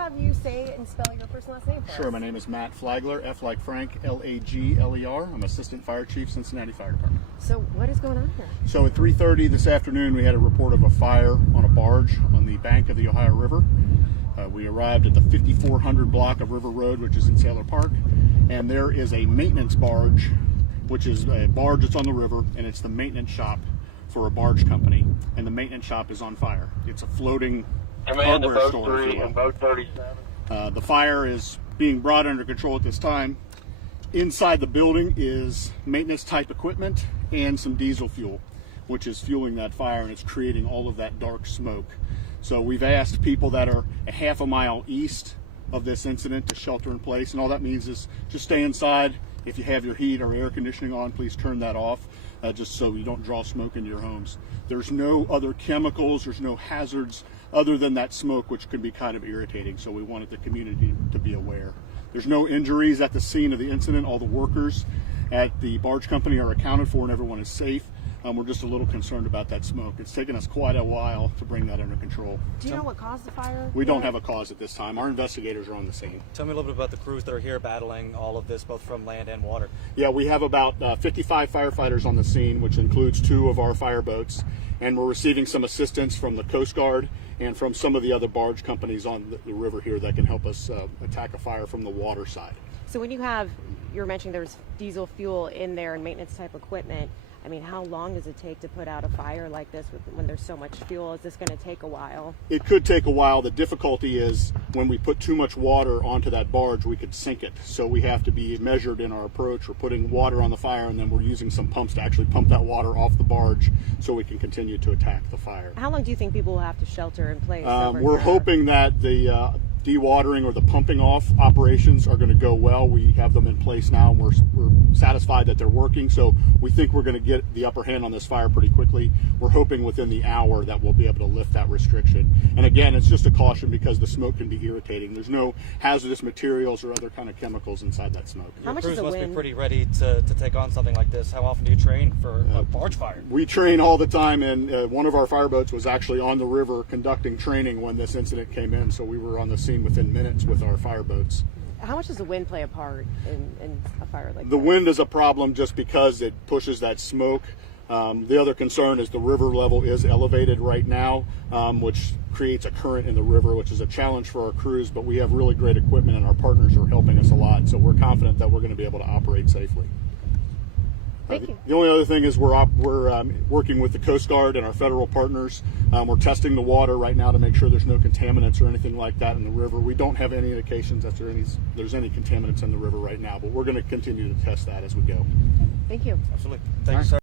have you say and spell your first and last name for us? Sure, my name is Matt Flagler, F like Frank, L-A-G-L-E-R. I'm Assistant Fire Chief, Cincinnati Fire Department. So what is going on here? So at 3:30 this afternoon, we had a report of a fire on a barge on the bank of the Ohio River. We arrived at the 5400 block of River Road, which is in Sailor Park, and there is a maintenance barge, which is a barge that's on the river, and it's the maintenance shop for a barge company, and the maintenance shop is on fire. It's a floating hardware store, if you will. Boat 37. The fire is being brought under control at this time. Inside the building is maintenance type equipment and some diesel fuel, which is fueling that fire, and it's creating all of that dark smoke. So we've asked people that are a half a mile east of this incident to shelter in place, and all that means is just stay inside. If you have your heat or air conditioning on, please turn that off, just so you don't draw smoke into your homes. There's no other chemicals, there's no hazards other than that smoke, which can be kind of irritating, so we wanted the community to be aware. There's no injuries at the scene of the incident. All the workers at the barge company are accounted for and everyone is safe. We're just a little concerned about that smoke. It's taken us quite a while to bring that under control. Do you know what caused the fire? We don't have a cause at this time. Our investigators are on the scene. Tell me a little bit about the crews that are here battling all of this, both from land and water. Yeah, we have about 55 firefighters on the scene, which includes 2 of our fireboats, and we're receiving some assistance from the Coast Guard and from some of the other barge companies on the river here that can help us attack a fire from the water side. So when you were mentioning there's diesel fuel in there and maintenance type equipment, I mean, how long does it take to put out a fire like this when there's so much fuel? Is this going to take a while? It could take a while. The difficulty is when we put too much water onto that barge, we could sink it. So we have to be measured in our approach. We're putting water on the fire, and then we're using some pumps to actually pump that water off the barge so we can continue to attack the fire. How long do you think people will have to shelter in place? We're hoping that the dewatering or the pumping off operations are going to go well. We have them in place now, and we're satisfied that they're working, so we think we're going to get the upper hand on this fire pretty quickly. We're hoping within the hour that we'll be able to lift that restriction. And again, it's just a caution because the smoke can be irritating. There's no hazardous materials or other kind of chemicals inside that smoke. How much Crews is the must wind? be pretty ready to take on something like this. How often do you train for a barge fire? We train all the time, and one of our fireboats was actually on the river conducting training when this incident came in, so we were on the scene within minutes with our fireboats. How much does the wind play a part in a fire like The that? wind is a problem just because it pushes that smoke. The other concern is the river level is elevated right now, which creates a current in the river, which is a challenge for our crews, but we have really great equipment and our partners are helping us a lot, so we're confident that we're going to be able to operate safely. Thank you. The only other thing is we're working with the Coast Guard and our federal partners. We're testing the water right now to make sure there's no contaminants or anything like that in the river. We don't have any indications that there's any contaminants in the river right now, but we're going to continue to test that as we go. Thank you. Absolutely. Thank you, sir.